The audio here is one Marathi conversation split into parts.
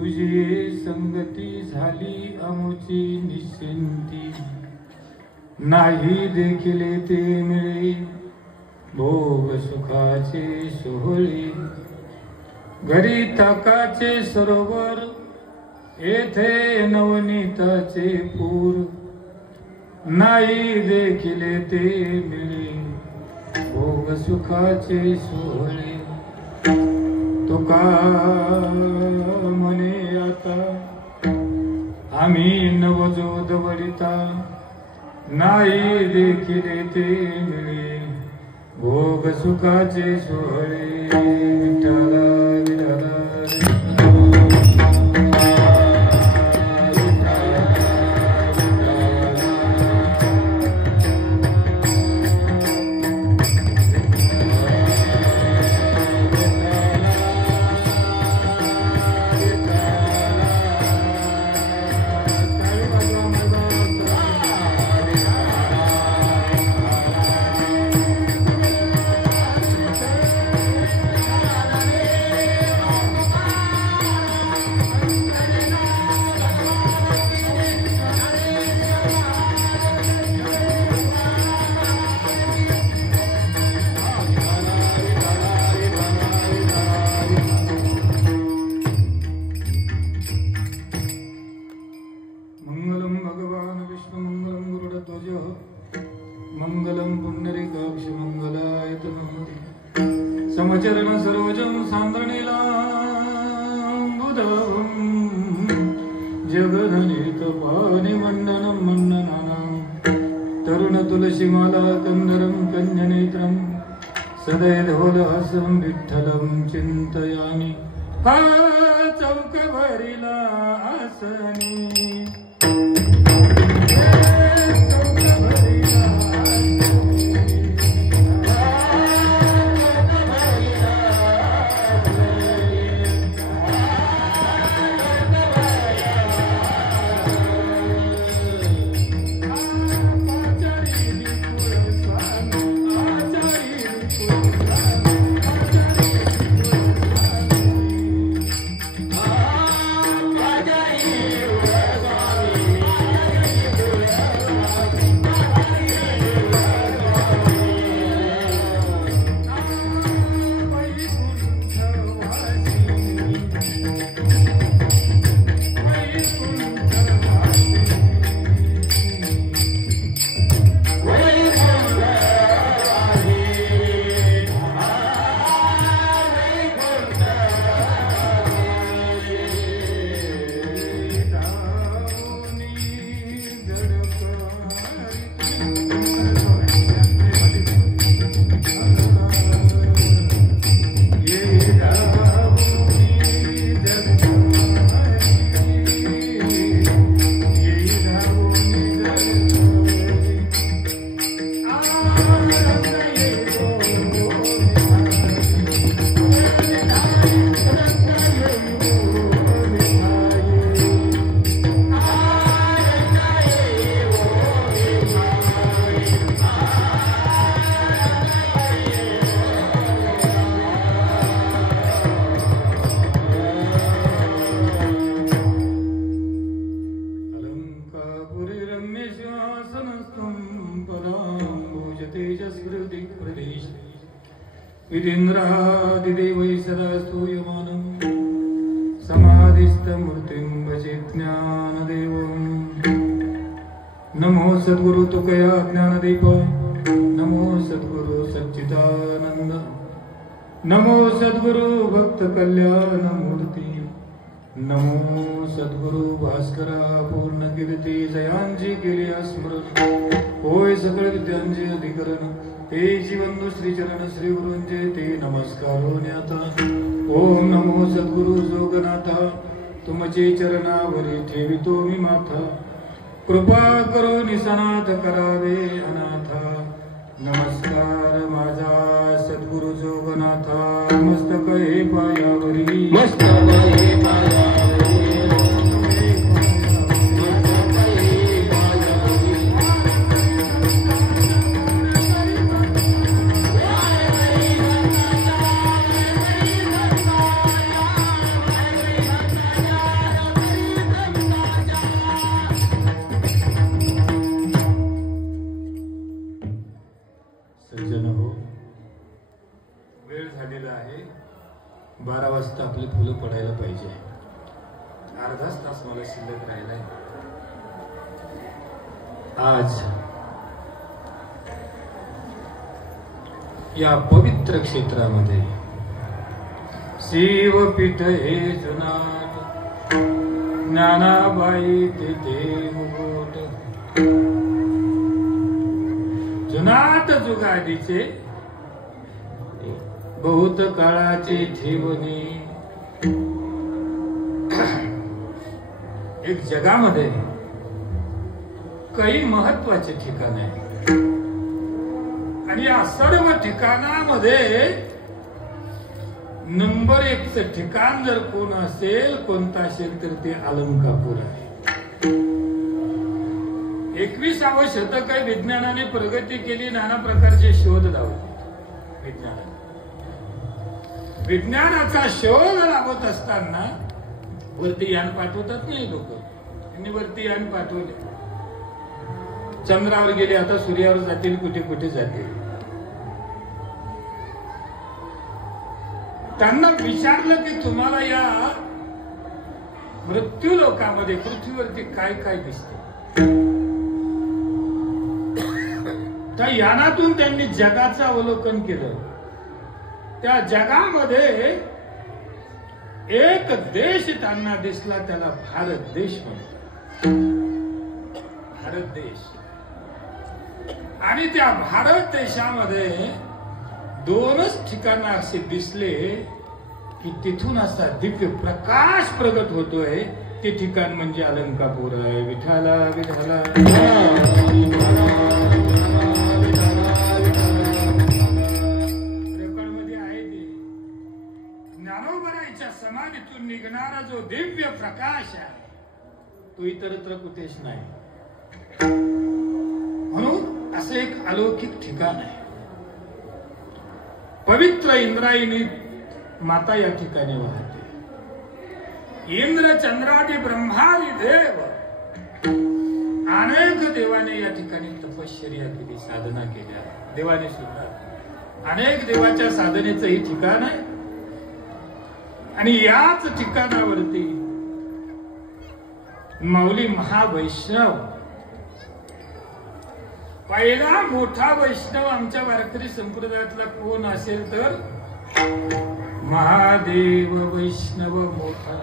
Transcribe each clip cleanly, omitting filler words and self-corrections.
तुझी संगती झाली अमुची निश्चिंती, नाही देखील ते मिळे भोग सुखाचे सोहळे। घरी ताकाचे सरोवर, येथे नवनीताचे पूर, नाही देखील ते मिळे भोग सुखाचे सोहळे। तुका म्हणे आता आम्ही नवजोद वरिता, नाही देखील ते मिळे भोग सुखाचे सोहळे। विठ्ठला विठ्ठला मंगलम पुंडरीकाक्ष मंगलाय तनोहरि। समचरण सरोजं सान्द्रणीलाम्बुदं जगधनित पाणिमण्डनं मण्डनानां। तरुण तुलसीमाला कंदरं कन्यनेत्रं सदैधवलहासं विठ्ठलं चिन्तयामि। हा चौकभरिला आसनी, विधीन्द्रादिदेवै सदा स्तूयमानं समाधिस्थमूर्तिं भजे ज्ञानदेवं। नमो सद्गुरु तुकया ज्ञानदीपाय, नमो सद्गुरु सच्चिदानंद, नमो सद्गुरु भक्त कल्याण मूर्ती, नमो सद्गुरु भास्करा पूर्ण कीर्ती जयांची केली स्मरण। होय सकळ विद्यांचे अधिकरण, ते जीवंदु श्री चरण श्री गुरूंचे ते नमस्कार न्याता। ओम नमो सद्गुरु जोगनाथा, तुमचे चरणावरी ठेवितो मी माथा। कृपा करून सनाथ करावे अनाथा, नमस्कार माझा सद्गुरु जोगनाथा। मस्तक हे पायावरी, मस्तक हे पायावरी, 12 वाजता आपली फुलं पडायला पाहिजे. अर्धाच तास मला शिल्लक राहिलाय. आज या पवित्र क्षेत्रामध्ये शिवपीठ हे जुनाट, ज्ञानाबाई तेथे मुकुट. जुनाट जुगाडीचे बहुत काळाचे ठेवणी. एक जगामध्ये काही महत्वाचे ठिकाण आहे आणि या सर्व ठिकाणामध्ये नंबर 1चं ठिकाण जर कोण असेल, कोणता असेल तर ते अलंकापूर आहे. 21व्या शतक आहे. विज्ञानाने प्रगती केली, नाना प्रकारचे शोध लावले. विज्ञानाचा शोध लावत असताना वरती यान पाठवतात नाही लोक. त्यांनी वरती यान पाठवले, चंद्रावर गेले, आता सूर्यावर जातील, कुठे कुठे जातील. त्यांना विचारलं की तुम्हाला या मृत्यू लोकामध्ये पृथ्वीवरती काय काय दिसतं. त्या यानातून त्यांनी जगाचं अवलोकन केलं. त्या जगामध्ये एक देश त्यांना दिसला, त्याला भारत देश म्हणतात. भारत देश. आणि त्या भारत देशामध्ये 2च ठिकाण असे दिसले की तिथून असा दिव्य प्रकाश प्रगट होतोय. ते ठिकाण म्हणजे अलंकापूर आहे. विठाला विठाला रेकॉर्डमध्ये आहे ते. ज्ञानोबराईच्या समाधीतून निघणारा जो दिव्य प्रकाश आहे तो इतरत्र कुठेच नाही. म्हणून असं एक अलौकिक ठिकाण आहे. पवित्र इंद्रायणी माता या ठिकाणी वाहते. इंद्र चंद्रादी ब्रह्मादी देव अनेक देवाने या ठिकाणी तपश्चर्या केली, साधना केल्या. देवाने सुद्धा अनेक देवाच्या साधनेचं हे ठिकाण आहे. आणि याच ठिकाणावरती माऊली महावैष्णव, पहिला मोठा वैष्णव आमच्या वारकरी संप्रदायातला कोण असेल तर महादेव वैष्णव मोठा.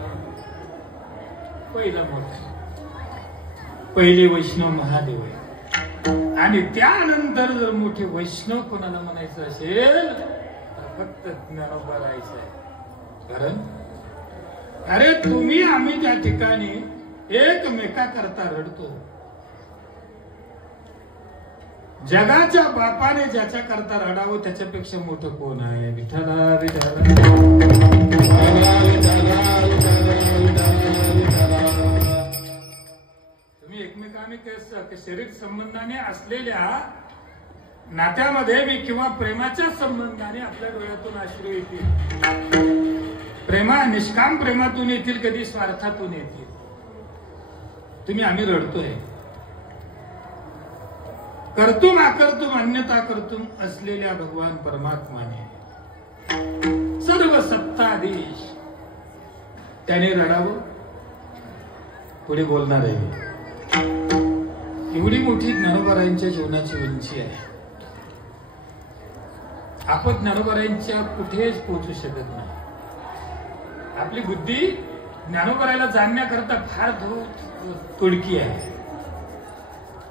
पहिला मोठा, पहिले वैष्णव महादेव आहे. आणि त्यानंतर जर मोठे वैष्णव कोणाला म्हणायचं असेल तर फक्त ज्ञानोबा राहायचं आहे. कारण अरे तुम्ही आम्ही त्या ठिकाणी एकमेकाकरता रडतो. जगाच्या बापाने ज्याच्या करता रडावं त्याच्यापेक्षा मोठं कोण आहे. विठ्ठला विठ्ठला तुम्ही एकमेकाने शरीर संबंधाने असलेल्या नात्यामध्ये मी किंवा प्रेमाच्या संबंधाने आपल्या डोळ्यातून अश्रू येतील. प्रेमा निष्काम प्रेमातून येतील, कधी स्वार्थातून येतील. तुम्ही आम्ही रडतोय. कर्तुम अकर्तुम अन्यथा कर्तुम असलेल्या भगवान परमात्माने सर्व सत्ताधीश त्याने रडावं. पुढे पोचणार आहे. एवढी मोठी ज्ञानोबारायांच्या जीवनाची उंची आहे. आपण ज्ञानोबारायांच्या कुठेच पोहोचू शकत नाही. आपली बुद्धी ज्ञानोबारायला जाणण्याकरता फार तोडकी आहे.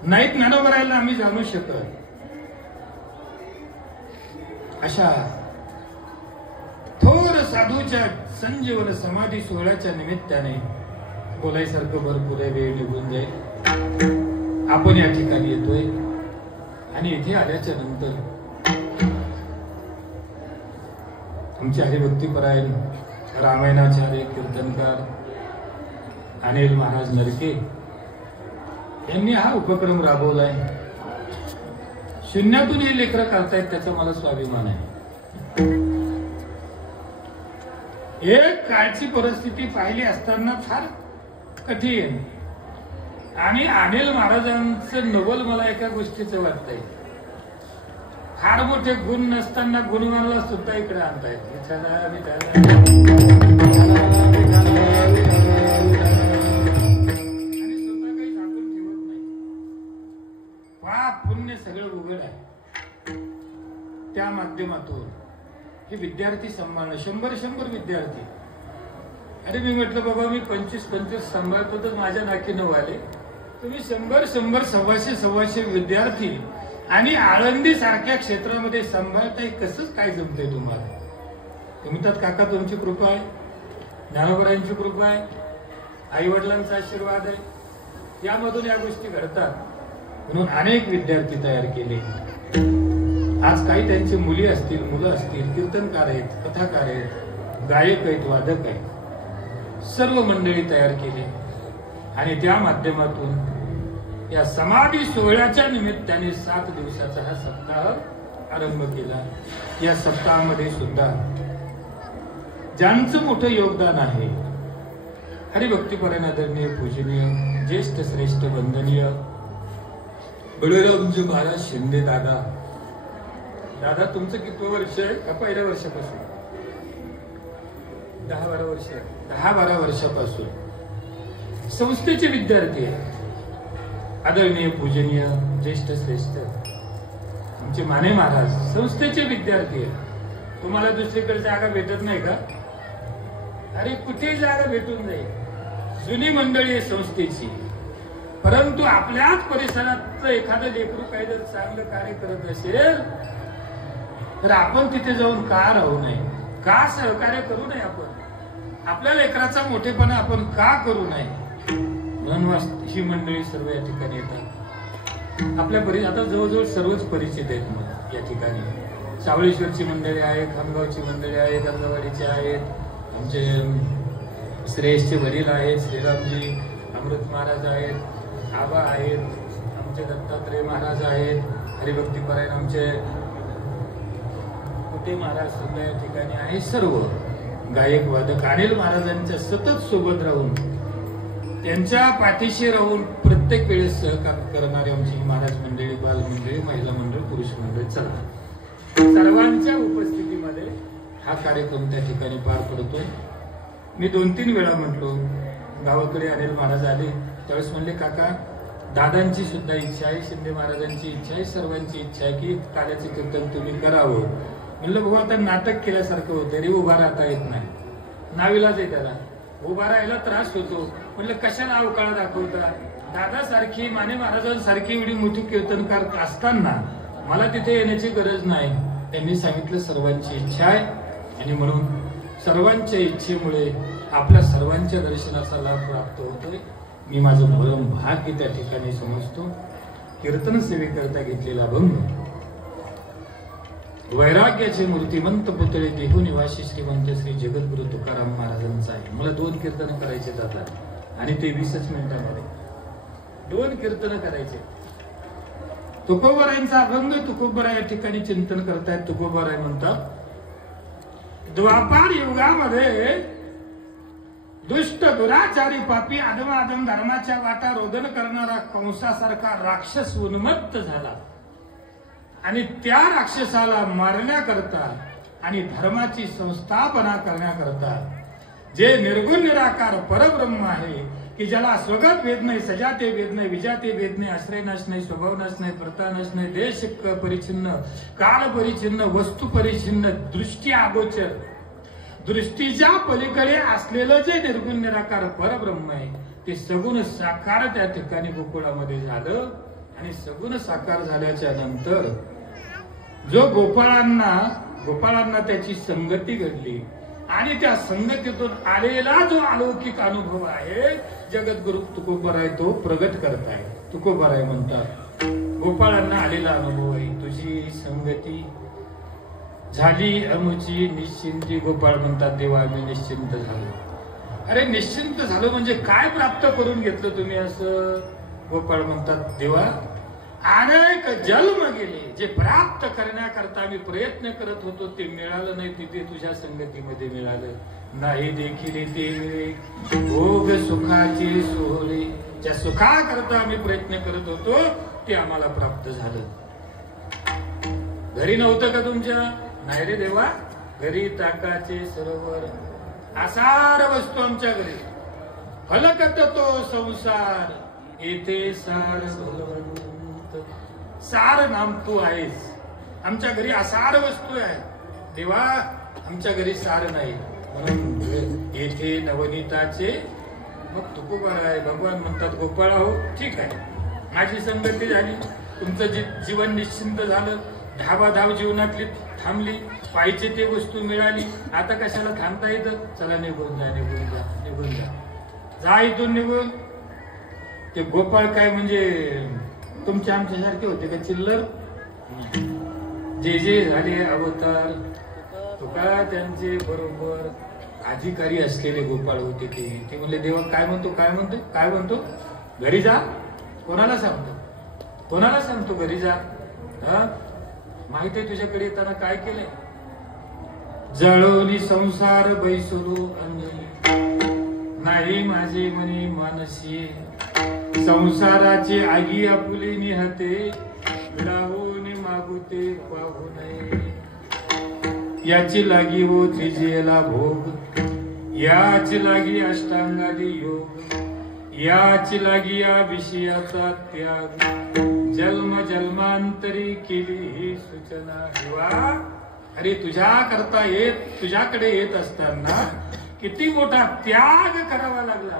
नाही ज्ञानोबारायला आम्ही जाणू शकत. अशा थोर साधूच्या संजीवन समाधी सोहळ्याच्या निमित्ताने बोलायसारखं भरपूर वेळ निघून जाईल. आपण या ठिकाणी येतोय आणि इथे आल्याच्या नंतर आमचे हरिभक्तीपरायण रामायणाचार्य कीर्तनकार अनिल महाराज नरके यांनी हा उपक्रम राबवलाय. शून्यातून हे लेकरं करतायत त्याचा मला स्वाभिमान आहे. एक काळची परिस्थिती पाहिली असताना फार कठीण. आणि अनिल महाराजांचं नवल मला एका गोष्टीचं वाटतंय. फार मोठे गुण नसताना गुणवानला सुद्धा इकडे आणतायत. विठाला विठाला आणि स्वतः काही झाकून ठेवत नाही. पाप पुण्य सगळं उघड आहे. त्या माध्यमातून हे विद्यार्थी सांभाळणं, 100 विद्यार्थी. अरे मी म्हटलं बाबा मी 25 सांभाळतो तर माझ्या नाकी न आले. तुम्ही 100 सव्वाशे विद्यार्थी आणि आळंदी सारख्या क्षेत्रामध्ये सांभाळताय. कसंच काय जमतंय तुम्हाला? तुम्ही तर काका तुमची कृपा आहे, ज्ञानोबरायांची कृपा आहे, आई वडिलांचा आशीर्वाद आहे, यामधून या गोष्टी घडतात. म्हणून अनेक विद्यार्थी तयार केले. आज काही त्यांची मुली असतील, मुलं असतील, कीर्तनकार आहेत, कथाकार आहेत, गायक आहेत, वादक आहेत, सर्व मंडळी तयार केली. आणि त्या माध्यमातून या समाधी सोहळ्याच्या निमित्ताने 7 दिवसाचा हा सप्ताह आरंभ केला. या सप्ताहामध्ये सुद्धा ज्यांचं मोठं योगदान आहे, हरिभक्तीपरायण आदरणीय पूजनीय ज्येष्ठ श्रेष्ठ वंदनीय बळीरामजी महाराज शिंदे दादा. दादा तुमचं कितवं वर्ष आहे? का पहिल्या वर्षापासून? 10-12 वर्ष. 10-12 वर्षापासून संस्थेचे विद्यार्थी आहे. आदरणीय पूजनीय ज्येष्ठ श्रेष्ठ आमचे माने महाराज संस्थेचे विद्यार्थी आहे. तुम्हाला दुसरीकडे जागा भेटत नाही का? अरे कुठे जागा भेटून जाईल. जुनी मंडळी आहे संस्थेची. परंतु आपल्याच परिसरात एखादं लेकरू काही जर चांगलं कार्य करत असेल तर आपण तिथे जाऊन का राहू नये? का सहकार्य करू नये? आपण आपल्या लेकराचा मोठेपणा आपण का करू नये? म्हणून ही मंडळी सर्व या ठिकाणी येतात. आपल्या आता जवळजवळ सर्वच परिचित आहेत मला या ठिकाणी. सावळेश्वरची मंडळी आहे, खामगावची मंडळी आहे, गंगावाडीची आहेत, आमचे श्रेयसचे वडील आहेत, श्रीरामजी अमृत महाराज आहेत, आबा आहेत, आमचे दत्तात्रय महाराज आहेत, हरिभक्तीपरायण आमचे कुठे महाराज सुद्धा या ठिकाणी आहे. सर्व गायक वादक अनिल महाराजांच्या सतत सोबत राहून त्यांच्या पाठीशी राहून प्रत्येक वेळेस सहकार्य करणारी आमची महाराज मंडळी, बाल मंडळी, महिला मंडळ, पुरुष मंडळ, चला सर्वांच्या उपस्थितीमध्ये हा कार्यक्रम त्या ठिकाणी पार पडतोय. मी 2-3 वेळा म्हटलो, गावाकडे अनिल महाराज आले त्यावेळेस म्हणले काका दादांची सुद्धा इच्छा आहे, शिंदे महाराजांची इच्छा आहे, सर्वांची इच्छा आहे की काल्याचे कीर्तन तुम्ही करावं. म्हणलं भाऊ आता नाटक केल्यासारखं होतं रे, उभा राहता येत नाही, नाविलाज आहे त्याला, उभा राहायला त्रास होतो. म्हणलं कशाला अवकाळ दाखवता? दादा सारखी माने महाराजांसारखी एवढी मोठी कीर्तनकार असताना मला तिथे येण्याची गरज नाही. त्यांनी सांगितलं सर्वांची इच्छा आहे आणि म्हणून सर्वांच्या इच्छेमुळे आपल्या सर्वांच्या दर्शनाचा लाभ प्राप्त होतोय. मी माझं परम भाग्य त्या ठिकाणी समजतो. कीर्तन सेवेकरता घेतलेला भंग वैराग्याचे मूर्तिमंत पुतळे देहू निवासी श्रीमंत श्री जगद्गुरु तुकाराम महाराजांचा आहे. मला 2 कीर्तन करायचे जातात आणि ते 20 मिनिटांमध्ये 2 कीर्तन करायचे. तुकोबारायांचा अभंग तुकोबारा या ठिकाणी चिंतन करतायत. तुकोबाराय म्हणतात, द्वापार युगामध्ये दुष्ट दुराचारी पापी अधमाधम धर्माच्या वाटा रोदन करणारा कंसासारखा राक्षस उन्मत्त झाला आणि त्या राक्षसाला मारण्याकरता आणि धर्माची संस्थापना करण्याकरता जे निर्गुण निराकार परब्रह्म आहे की ज्याला स्वगत वेद नाही, सजाते वेद नाही, विजाते वेद नाही, आश्रय नाश नाही, स्वभाव नाश नाही, प्रथा नाश नाही, देश परिचिन्न, काल परिचिन्न, वस्तू परिचिन्न, दृष्टी अगोचर, दृष्टीच्या पलीकडे असलेलं जे निर्गुण निराकार परब्रह्म आहे ते सगुण साकार त्या ठिकाणी गोकुळामध्ये झालं. आणि सगुण साकार झाल्याच्या नंतर जो गोपाळांना त्याची संगती घडली आणि त्या संगतीतून आलेला जो अलौकिक अनुभव आहे जगद्गुरु तुकोबाराय तो प्रगट करताय. तुकोबाराय म्हणतात गोपाळांना आलेला अनुभव आहे, तुझी संगती झाली अमुची निश्चिंती. गोपाळ म्हणतात देवा आम्ही निश्चिंत झालो. अरे निश्चिंत झालो म्हणजे काय प्राप्त करून घेतलं तुम्ही असं? गोपाळ म्हणतात देवा अनेक जन्म गेले, जे प्राप्त करण्याकरता आम्ही प्रयत्न करत होतो ते मिळालं नाही, तिथे तुझ्या संगतीमध्ये मिळालं नाही. देखील ते मिळे भोग सुखाचे सोहळे, ज्या सुखाकरता आम्ही प्रयत्न करत होतो ते आम्हाला प्राप्त झालं. घरी नव्हतं का तुमच्या? नाही रे देवा, घरी ताकाचे सरोवर, आसार वस्तू आमच्या घरी. फलकत तो संसार, येथे सार भगवंत. सार नाम तू आहेस. आमच्या घरी असार वस्तू आहे देवा, आमच्या घरी सार नाही. म्हणून येथे नवनीताचे. मग तुकोबार आहे. भगवान म्हणतात गोपाळ हो ठीक आहे, माझी संगती झाली, तुमचं जीवन निश्चिंत झालं, धावाधाव जीवनातली थांबली, पाहिजे ते वस्तू मिळाली, आता कशाला थांबता येतं? चला निघून जा, निघून जा, निघून जा, जा इथून निघून. ते गोपाळ काय म्हणजे तुमच्या आमच्यासारखे होते का चिल्लर? जे जे झाले अवतार तुका त्यांचे बरोबर अधिकारी असलेले गोपाळ होते. ते म्हणले देवा काय म्हणतो, काय म्हणतो, काय म्हणतो? घरी जा. कोणाला सांगतो, कोणाला सांगतो घरी जा? माहिती आहे तुझ्याकडे येताना काय केलंय? जळवली संसार बैसलो नाही माझे मनी मानसी, संसाराचे आगी आपुले निहते, विडावून मागुते पाहू नये. याची लागी हो त्रिजेला भोग, याची लागी अष्टांगादी योग, याची लागी या विषयाचा त्याग, जन्म जन्मांतरी केली ही सूचना. देवा अरे तुझ्याकडे येत असताना किती मोठा त्याग करावा लागला,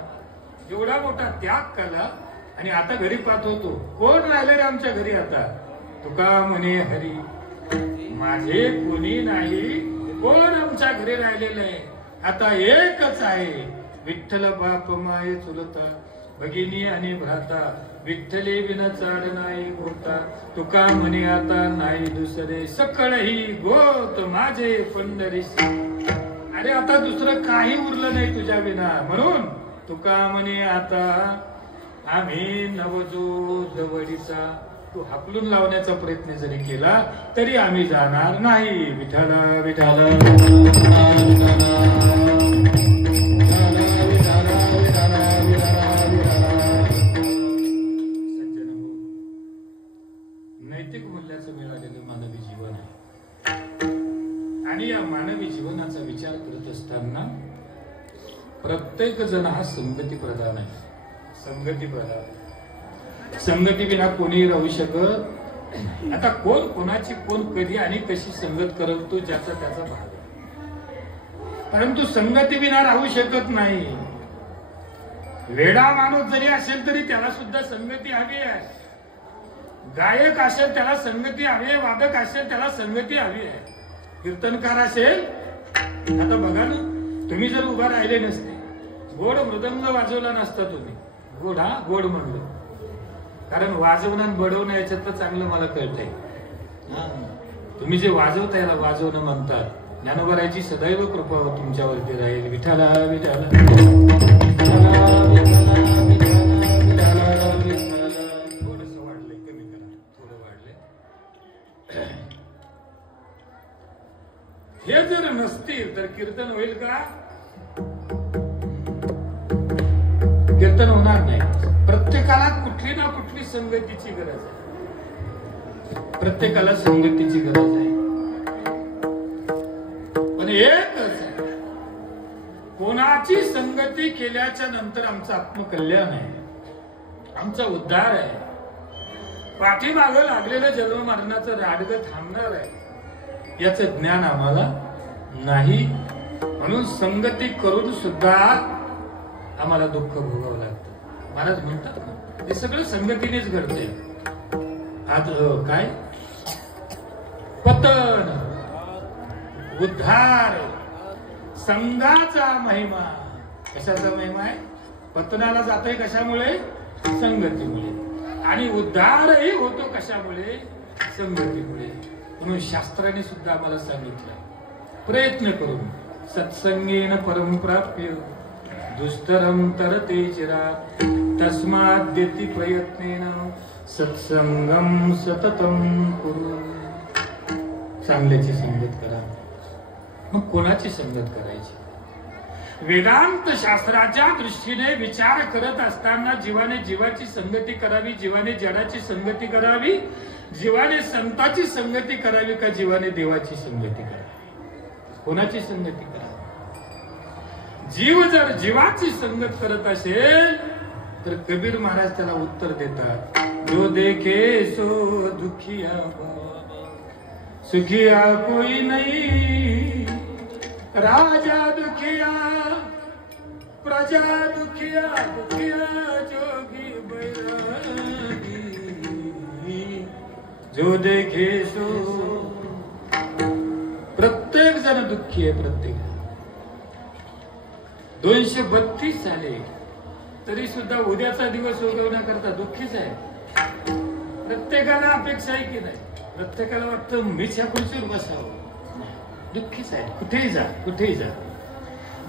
एवढा मोठा त्याग केला, आणि आता घरी पाठवतो. कोण राहिले रे आमच्या घरी आता? तुका म्हणे हरी, माझे कोणी नाही, कोण आमच्या घरी राहिलेलं आहे? आता एकच आहे, विठ्ठल बाप माये चुलता, भगिनी आणि भ्राता, विठ्ठले बिन चाड नाही होता. तुका म्हणे आता नाही दुसरे, सकळ ही गोत माझे पंढरीशी. अरे आता दुसरं काही उरलं नाही तुझ्या बिना. म्हणून तुका म्हणे आता आम्ही नवजो जवळीचा. तू हाकलून लावण्याचा प्रयत्न जरी केला तरी आम्ही जाणार नाही. विठाला विठाला नैतिक मूल्याचं मिळालेलं मानवी जीवन आहे. आणि या मानवी जीवनाचा विचार करत असताना प्रत्येक जण हा संगती प्रधान आहे. संगती प्रधान. संगती विना कोणी राहू शकत. आता कोण कोणाची कोण कधी आणि कशी संगत करत तो ज्याचा त्याचा भाग आहे, परंतु संगती विना राहू शकत नाही. वेडा माणूस जरी असेल तरी त्याला सुद्धा संगती हवी आहे. गायक असेल त्याला संगती हवी आहे, वादक असेल त्याला संगती हवी आहे, कीर्तनकार असेल. आता बघा ना, तुम्ही जर उभा राहिले नसते, गोड मृदंग वाजवला नसता तुम्ही, गोड हा गोड म्हणलं, कारण वाजवणं आणि बडवणं याच्यात तर चांगलं मला कळतंय. तुम्ही जे वाजवता याला वाजवणं म्हणतात. ज्ञानोबराची सदैव कृपा तुमच्यावरती राहील. विठाला विठाला थोडस वाढलंय, कमी करा, थोडं वाढलंय. हे जर नसतील तर कीर्तन होईल का? कीर्तन होणार नाही. प्रत्येकाला कुठली ना कुठली संगतीची गरज आहे. प्रत्येकाला संगतीची गरज आहे. पण एकच आहे, कोणाची संगती केल्याच्या नंतर आमचं आत्मकल्याण आहे, आमचा उद्धार आहे. पाठीमागं लागलेलं जन्म मरणाचं राडगं थांबणार आहे याचं ज्ञान आम्हाला नाही. म्हणून संगती करून सुद्धा आम्हाला दुःख भोगावं लागतं. महाराज म्हणतात ना, हे सगळं संगतीनेच घडतंय. आज काय पतन उद्धार संघाचा महिमा. कशाचा महिमा आहे? पतनाला जातोय कशामुळे? संगतीमुळे. आणि उद्धारही होतो कशामुळे? संगतीमुळे. म्हणून शास्त्राने सुद्धा आम्हाला सांगितलं, प्रयत्न करून सत्संगेन परमप्राप्य दुस्तरम तरते चिरात, तस्मात् देती प्रयत्नेन सत्संगम सततम कुरु. चांगल्याची संगत करा. मग कोणाची संगत करायची? वेदांत शास्त्राच्या दृष्टीने विचार करत असताना जीवाने जीवाची संगती करावी, जीवाने जडाची संगती करावी, जीवाने संताची संगती करावी का जीवाने देवाची संगती करावी? कोणाची संगती करावी? जीव जर जीवाची संगत करत असेल तर कबीर महाराज त्याला उत्तर देतात, जो देखे सो दुखिया सुखिया कोई नहीं, राजा दुखिया प्रजा दुखिया, दुखिया जोगी बैरागी, जो देखे सो। प्रत्येक जण दुःखी आहे, प्रत्येक 232 झाले तरी सुद्धा उद्याचा दिवस उगवण्याकरता दुःखीच आहे. प्रत्येकाला अपेक्षा आहे की नाही? प्रत्येकाला वाटतं मीच या खुर्चीवर बसावं, दुःखीच आहे. कुठेही जा, कुठेही जा.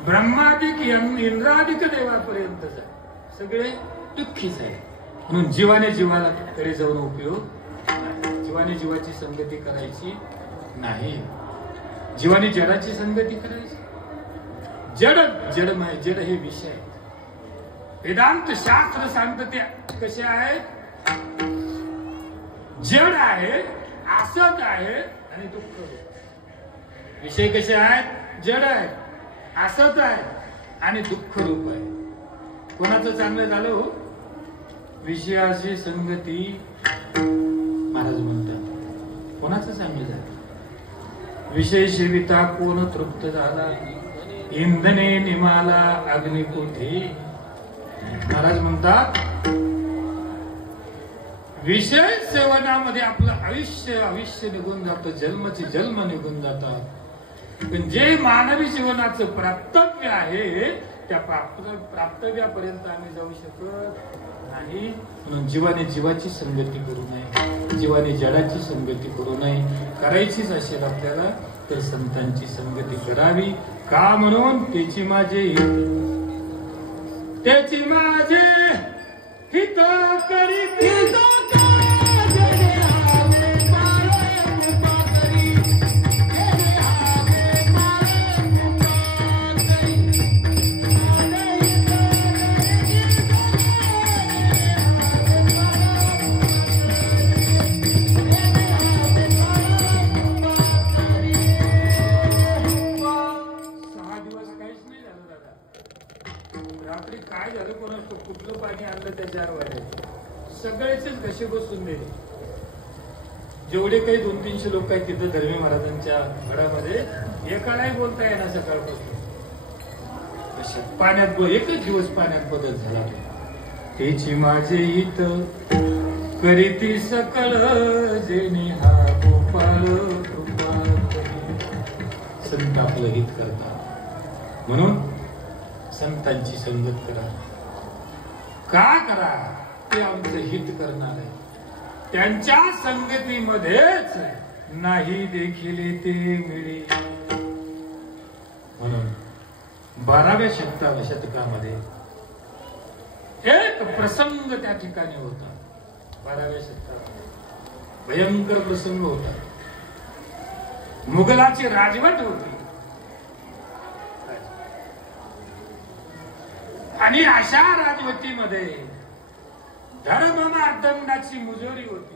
ब्रह्मादिक इंद्रादिक देवापर्यंत जा, सगळे दुःखीच आहे. म्हणून जीवाने जीवाला कडे जाऊन उपयोग नाही. जीवाने जीवाची संगती करायची नाही. जीवाने जडाची संगती करायची. जड जडमय, जड हे विषय. वेदांत शास्त्र सांगत ते कसे आहेत? जड आहे, असत आहे आणि दुःख. विषय कसे आहेत? जड आहे, असत आहे आणि दुःख रूप आहे. कोणाचं चांगलं झालं हो? विषयाची संगती महाराज म्हणतात. कोणाचं चांगलं झालं? विषय सेविता कोण तृप्त झाला, इंधने निमाला अग्निकुठी. महाराज म्हणतात विषय सेवनामध्ये आपलं आयुष्य निघून जातं, जन्माचे जन्म निघून जातात. पण जे मानवी जीवनाचं प्राप्तव्य आहे त्या प्राप्तव्यापर्यंत आम्ही जाऊ शकत नाही. म्हणून जीवाने जीवाची संगती करू नये, जीवाने जडाची संगती करू नये. करायचीच असेल आपल्याला तर संतांची संगती करावी. का? म्हणून त्याची माझे हित करीती. रात्री काय झालं कोणाचं, कुठलं पाणी आणलं त्या 4 वाजता सगळेच कसे बसून दिले. जेवढे काही 200-300 लोक आहेत तिथं धर्मी महाराजांच्या घरामध्ये एकालाही बोलता येणार सकाळपासून. पाण्यात एकच दिवस पाण्यात बदल झाला. त्याची माझे हित करीती सकळ जेणे हा गोपाळ कृपा. संत आपलं हित करतात म्हणून संतांची संगत करा. का करा? ते आमचं हित करणार आहे. त्यांच्या संगतीमध्येच नाही देखील ते मिळे. म्हणून 12व्या शतकामध्ये एक प्रसंग त्या ठिकाणी होता. 12व्या शतकामध्ये भयंकर प्रसंग होता. मुघलाची राजवट होती आणि अशा राजवटीमध्ये धर्म मार्तंडाची मुजोरी होती.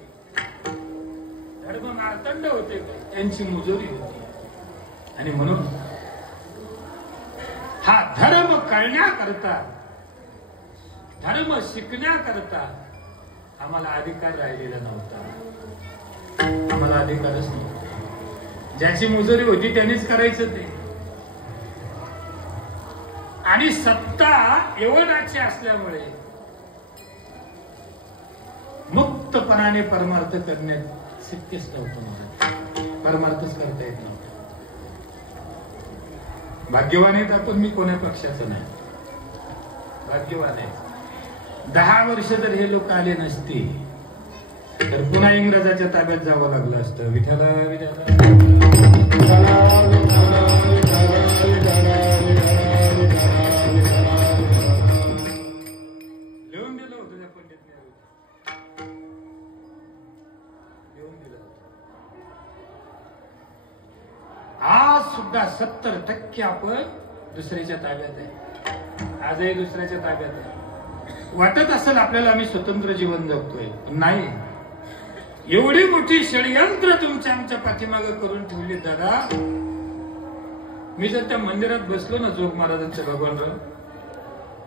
धर्म मार्तंड होते त्यांची मुजोरी होती. आणि म्हणून हा धर्म कळण्याकरता, धर्म शिकण्याकरता आम्हाला अधिकार राहिलेला नव्हता. आम्हाला अधिकारच नव्हता. ज्याची मुजोरी होती त्यांनीच करायचं ते. आणि सत्ता यवनाची असल्यामुळे मुक्तपणाने परमार्थ करण्यात शक्यच नव्हतं. परमार्थच करता येत नव्हतं. भाग्यवान आहेत आपण. मी कोण्या पक्षाचं नाही, भाग्यवान आहे. 10 वर्ष जर हे लोक आले नसते तर पुन्हा इंग्रजाच्या ताब्यात जावं लागलं असतं. विठ्ठला लिहून दिलं होतं त्या पंडितने. लिहून दिलं. आज सुद्धा 70% आपण दुसऱ्याच्या ताब्यात आहे, आजही दुसऱ्याच्या ताब्यात आहे. वाटत असेल आपल्याला आम्ही स्वतंत्र जीवन जगतोय, पण नाही. एवढी मोठी षडयंत्र तुमच्या आमच्या पाठीमागे करून ठेवली दादा. मी जर त्या मंदिरात बसलो ना जोग महाराजांच्या भगवानराव,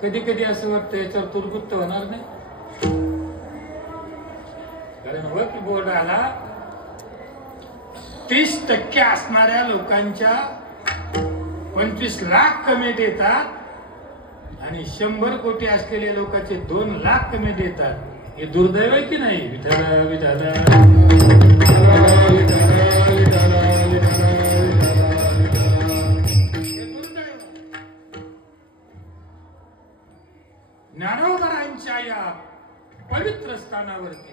कधी कधी असं वाटतं याच्यावर तुरगुत्त होणार नाही. कारण वक्फ बोर्ड आला 30% असणाऱ्या लोकांच्या 25 लाख कमी देतात आणि 100 कोटी असलेल्या लोकांचे 2 लाख कमी देतात. हे दुर्दैव आहे की नाही? विठाला विठाला ज्ञानोबरांच्या या पवित्र स्थानावरती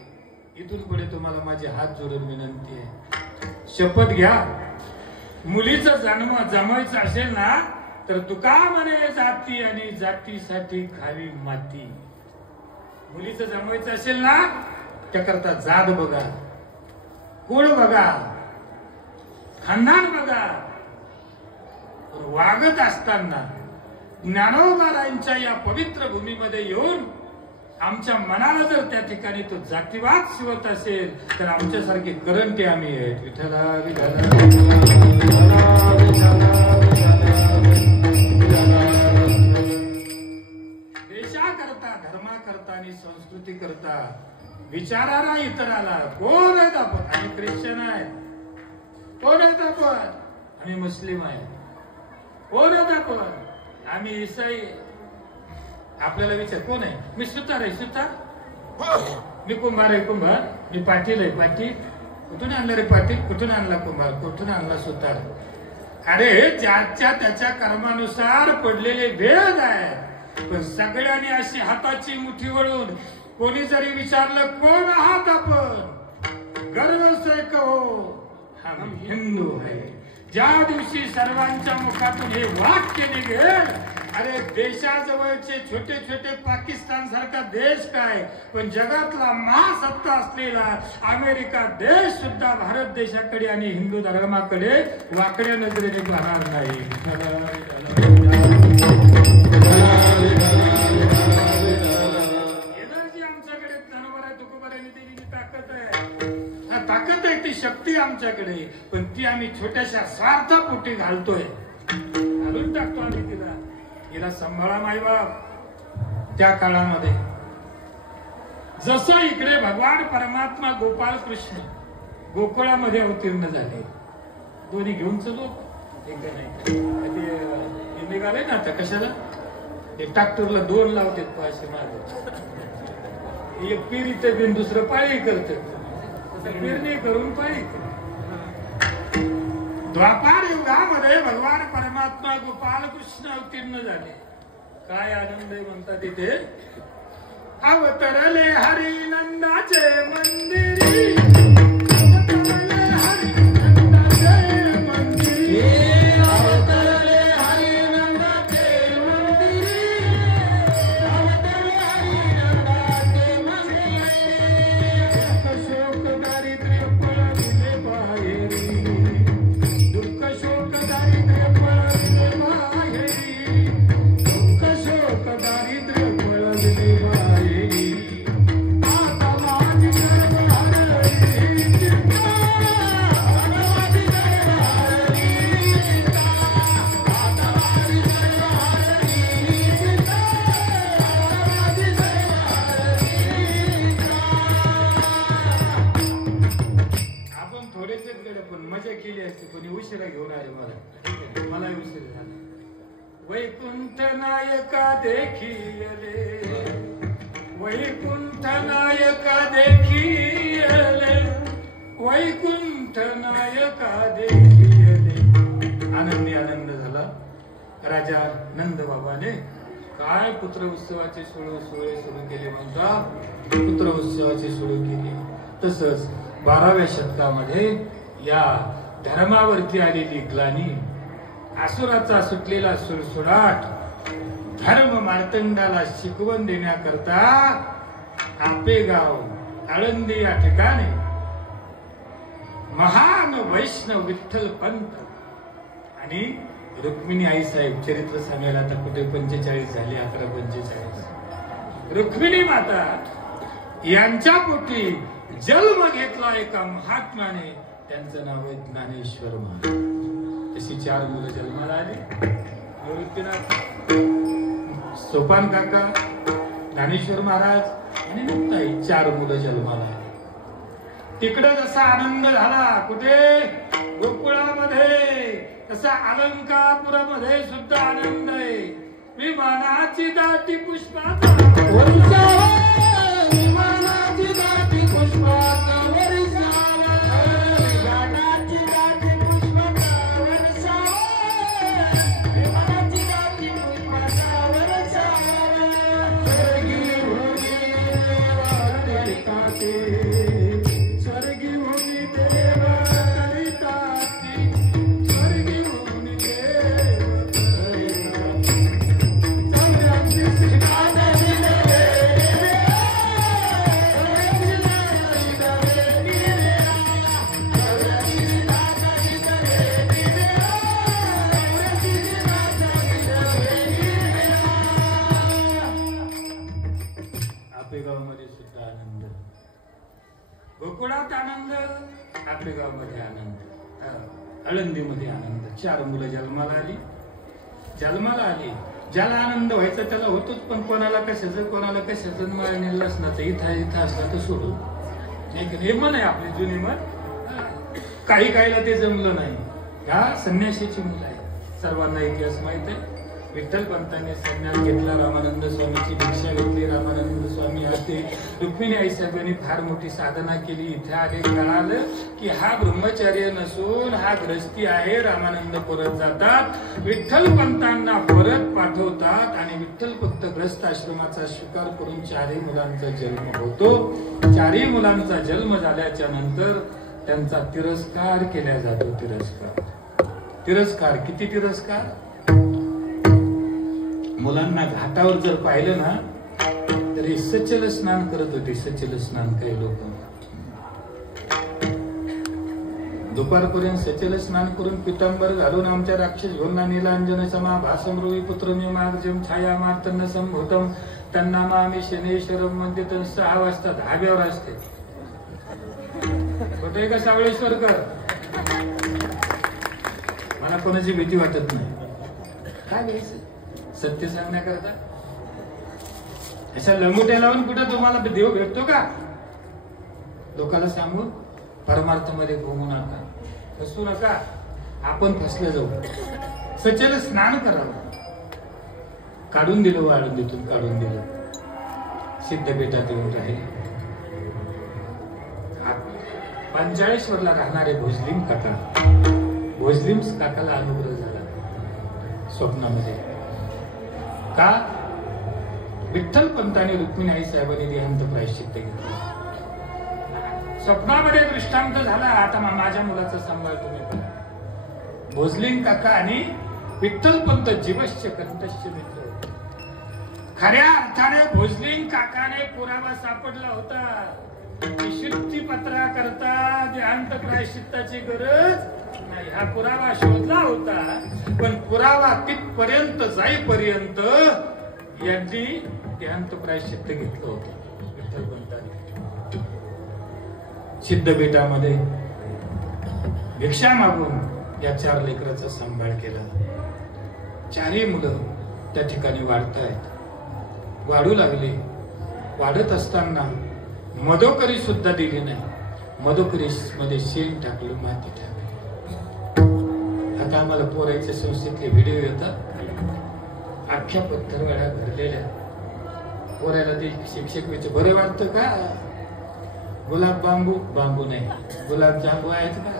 इथून पुढे तुम्हाला माझे हात जोडून विनंती आहे, शपथ घ्या. मुलीचं जन्म जमायचं असेल ना तर तुका म्हणे जाती आणि जातीसाठी खावी माती. मुलीचं जमवायचं असेल ना त्याकरता जात बघा, कुळ बघा, खानदान बघा. वागत असताना ज्ञानोबारांच्या या पवित्र भूमीमध्ये येऊन आमच्या मनाला जर त्या ठिकाणी तो जातीवाद शिवत असेल तर आमच्यासारखे करंटे आम्ही आहेत. विठ्ठला विठ्ठला देशाकरता, धर्माकरता आणि संस्कृती करता विचाराला इतराला कोण आहेत आपण? आम्ही ख्रिश्चन आहेत. कोण आहेत आपण? आम्ही मुस्लिम आहेत. कोण आहेत आपण? आम्ही ईसाई. आपल्याला विचार कोण आहे? मी सुतार आहे. सुतार? मी कुंभार आहे. कुंभार? मी पाटील आहे. पाटील? कुठून आणलं रे पाटील? कुठून आणला कुंभार? कुठून आणला सुतार? अरे ज्याच्या त्याच्या कर्मानुसार पडलेले भेद आहे, पण सगळ्यांनी अशी हाताची मुठी वळून कोणी जरी विचारलं कोण आहात आपण, गर्व से कहो हम हिंदू है. ज्या दिवशी सर्वांच्या मुखातून हे वाक्य निघेल, अरे देशाजवळचे छोटे छोटे पाकिस्तान सारखा देश काय, पण जगातला महासत्ता असलेला अमेरिका देश सुद्धा भारत देशाकडे आणि हिंदू धर्माकडे वाकड्या नजरेने पाहणार नाही. एनर्जी आमच्याकडे ज्ञानोबा तुकोबारांनी दिलेली ताकद आहे. ताकद आहे, ती शक्ती आमच्याकडे, पण ती आम्ही छोट्याशा स्वार्थापोटी घालतोय, घालून टाकतो आम्ही तिला. हिला सांभाळा मायबाप. त्या काळामध्ये जसं इकडे भगवान परमात्मा गोपाल कृष्ण गोकुळामध्ये अवतीर्ण झाले, दोन्ही घेऊन चलो एक नाही निघाले ना. आता कशाला ते ट्रॅक्टरला 2 लावतात पाचशे मागे, एक पिरीचं बिन दुसरं पाळी करत, पेरणी करून पाळी. द्वापार युगामध्ये भगवान परमात्मा गोपाल कृष्ण अवतीर्ण झाले. काय आनंद आहे म्हणतात तिथे. अवतरले हरिनंदाचे मंदिरी, अवतरले हरिनंदाचे मंदिरी, अवतरले हरिनंदाचे मंदिरी, अवतरले हरिनंदाचे मंदिरी. शोक दारिद्र्य पळविले बाहेरी, दुःख शोक दारिद्र्य पळविले बाहेरी, दुःख शोक दारिद्र्य पळविले बाहेरी. आता माझी गर्भ हरली चिंता, आता माझी गर्भ हरली चिंता, आता माझी गर्भ हरली चिंता, आता माझी गर्भ हरली चिंता. आपण थोडेसेच गेले पण मजा केली असती, कोणी उशिरा घेऊन आले मला. मला उशीर झाला. वैकुंठ नायका देखिले, वैकुंठ नायका देखिले, वैकुंठ नायका देखिले. आनंदी आनंद झाला. राजा नंद बाबाने काय पुत्र उत्सवाचे सोहळे सुरू केले म्हणतात. पुत्र उत्सवाचे सुरू केले. तसंच 12व्या शतकामध्ये या धर्मावरती आलेली ग्लानी, असुराचा सुटलेला सुळसुळाट, धर्म मार्तंडाला शिकवण देण्याकरता आपेगाव आळंदी या ठिकाणी महान वैष्णव विठ्ठल पंत आणि रुक्मिणी आई साहेब चरित्र सांगायला आता कुठे 45 झाली, 11:45. रुक्मिणी माता यांच्या पोटी जन्म घेतला एका महात्म्याने, त्यांचं नाव आहे ज्ञानेश्वर महाराज. तशी 4 मुलं जन्माला आली. निवृत्तीनाथ, सोपान काका, ज्ञानेश्वर महाराज आणि मुक्ताई, 4 मुलं जन्माला आली. तिकडे जसा आनंद झाला कुठे गोकुळामध्ये, तसा अलंकापुरामध्ये सुद्धा आनंद आहे. विमानाची दाटी पुष्पाचा वर्षा, विमानाची दाटी पुष्पाचा वर्षा, विमानाची दाटी पुष्पाचा वर्षा, विमानाची दाटी पुष्पाचा वर्षा, स्वर्गी होती देवा करिताते, स्वर्गी होती देवा करिताते, स्वर्गी होती देवा आपेगावमध्ये सुद्धा आनंद, गोकुळात आनंद, आपेगावमध्ये आनंद, आळंदीमध्ये आनंद. 4 मुलं जन्माला आली. ज्याला आनंद व्हायचा त्याला होतोच, पण कोणाला कशाचं माळणी लसणाचं इथं असला तर सोडून हे मन आहे आपली जुनी मन. काही काहीला ते जमलं नाही. ह्या संन्याशीची मुलं आहे. सर्वांना इतिहास माहित आहे. विठ्ठल पंतांनी संन्यास घेतला, रामानंद स्वामीची दीक्षा घेतली, रामानंद स्वामी आले. रुक्मिणी आई साहेबांनी फार मोठी साधना केली. इथे आले, कळालं की हा ब्रह्मचर्य नसून हा ग्रस्ती आहे. रामानंद परत जातात, विठ्ठल पंतांना परत पाठवतात आणि विठ्ठल भक्त ग्रस्त आश्रमाचा स्वीकार करून 4 मुलांचा जन्म होतो. 4 मुलांचा जन्म झाल्याच्या नंतर त्यांचा तिरस्कार केला जातो. तिरस्कार किती तिरस्कार. मुलांना घाटावर जर पाहिलं ना तरी सचल स्नान करत होते. सचल स्नान काही लोक दुपारपर्यंत सचल स्नान करून पितांबर घालून आमच्या राक्षस भोन्ना नीलांजन समा भासम रुवी पुत्र मार्जम छाया मार्तन संभूतम त्यांना आम्ही शनेश्वरम म्हणते. तर 6 वाजता धाब्यावर असते. कुठे का सावळेश्वरकर, मला कोणाची भीती वाटत नाही. काय घ्यायचं सत्य सांगण्याकरता. अशा लंगोट्या लावून कुठं तुम्हाला देव भेटतो का? लोकांना सांगून परमार्थामध्ये घुमू नका, फसू नका. आपण फसले जाऊ. सचल स्नान करावं. काढून दिलं, आळंदीतून काढून दिलं. सिद्धपीठात येऊन राहिले. 45वरला राहणारे भोजलिंग काकाला अनुग्रह झाला स्वप्नामध्ये. का? विठ्ठल पंतांनी रुक्मिणी आई साहेबांनी देहांत प्रायश्चित्त घेतलं. स्वप्नामध्ये दृष्टांत झाला. आता माझ्या मुलाचा सांभाळ तुम्ही करा. भोजलिंग काका आणि विठ्ठल पंत जीवश्च कंठश्च मित्र. खऱ्या अर्थाने भोजलिंग काकाने पुरावा सापडला होता. शुद्धी पत्रा करता देहांत प्रायश्चित्ताची गरज नाही, हा पुरावा शोधला होता. पण पुरावा तिथपर्यंत जाईपर्यंत यांनी देहांत प्रायश्चित्त घेतलं होतं. विठ्ठल पंतांनी सिद्धपीठामध्ये भिक्षा मागून या 4 लेकरांचा सांभाळ केला. 4ही मुलं त्या ठिकाणी वाढतायत, वाढू लागले. वाढत असताना मदोकरी सुद्धा दिली नाही. मदोकरी मध्ये शेण टाकलं, माती टाकली. आता आम्हाला पोरायच्या संस्थेतले व्हिडिओ येतात. अख्ख्या पत्थरवाड्या भरलेल्या. पोरायला ते शिक्षक विचार, बरं वाटतं का? गुलाब बांबू नाही, गुलाब जांबू आहेत का?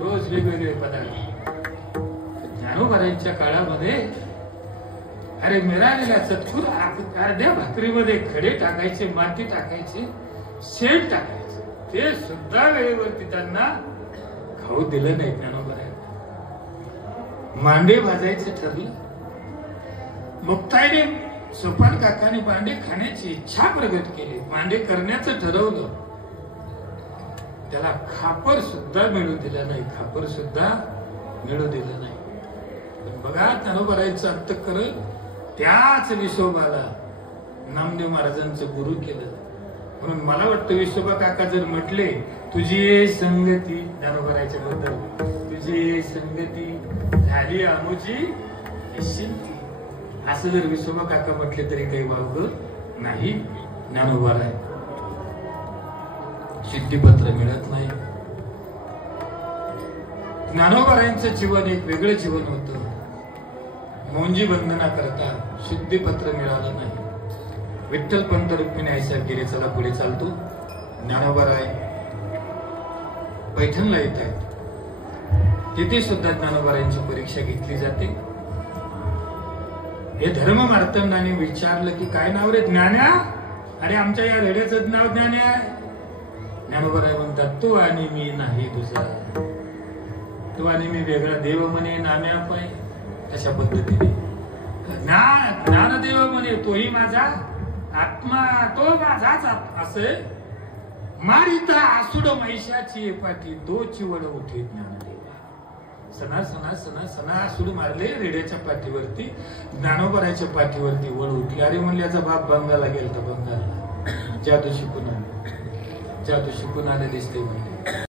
रोज वेगवेगळे पदार्थ. ज्ञानोबारांच्या काळामध्ये अरे मिळालेल्या चतकुर अर्ध्या भाकरीमध्ये खडे टाकायचे, माती टाकायचे, शेण टाकायचे. ते सुद्धा वेळेवरती त्यांना खाऊ दिलं नाही. ज्ञानोबारांना मांडे भाजायचं ठरलं. मुक्ताईने सोपान काकाने मांडे खाण्याची इच्छा प्रगट केली. मांडे करण्याचं ठरवलं. त्याला खापर सुद्धा मिळू दिला नाही. खापर सुद्धा मिळू दिलं नाही. पण बघा ज्ञानोबारायांचं अंतःकरण त्याच विसोबाला नामदेव महाराजांचं गुरु केलं. म्हणून मला वाटतं विसोबा काका जर म्हटले तुझी संगती ज्ञानोबारायांच्या बद्दल, तुझी संगती झाली आमोची निश्चिंती, असं जर विसोबा काका म्हटले तरी काही वावग नाही. ज्ञानोबाराय सिद्धिपत्र मिळत नाही. ज्ञानोबारायांचं जीवन एक वेगळं जीवन होतं. मौंजी वंदना करता शुद्धीपत्र मिळालं नाही. विठ्ठल पंत रुक्मिणी आईसाहेब गेले, चला पुढे चालतो. ज्ञानोबाराय पैठणला येत आहेत. तिथे सुद्धा ज्ञानोबारायांची परीक्षा घेतली जाते. हे धर्म मार्तंडाने विचारलं की काय नाव रे ज्ञान्या? अरे आमच्या या रेड्याचं नाव ज्ञान्या आहे. ज्ञानोबाराय म्हणतात तू आणि मी नाही दुसरा, तू आणि मी वेगळा, देव म्हणे नाम्या पाय. अशा पद्धतीने ज्ञानदेव म्हणे तोही माझा आत्मा, तो माझाच असे मारिता आसुड महिषाची पाठी दो चिवड उठे ज्ञानदेवा. सणा सणा सणा सणा आसुड मारले रेड्याच्या पाठीवरती, ज्ञानोबाराच्या पाठीवरती वळ उठली. अरे म्हणले याचा बाप बंगालला गेलता, बंगालला जादू शिकून आले, जादू शिकून आले दिसते म्हणले.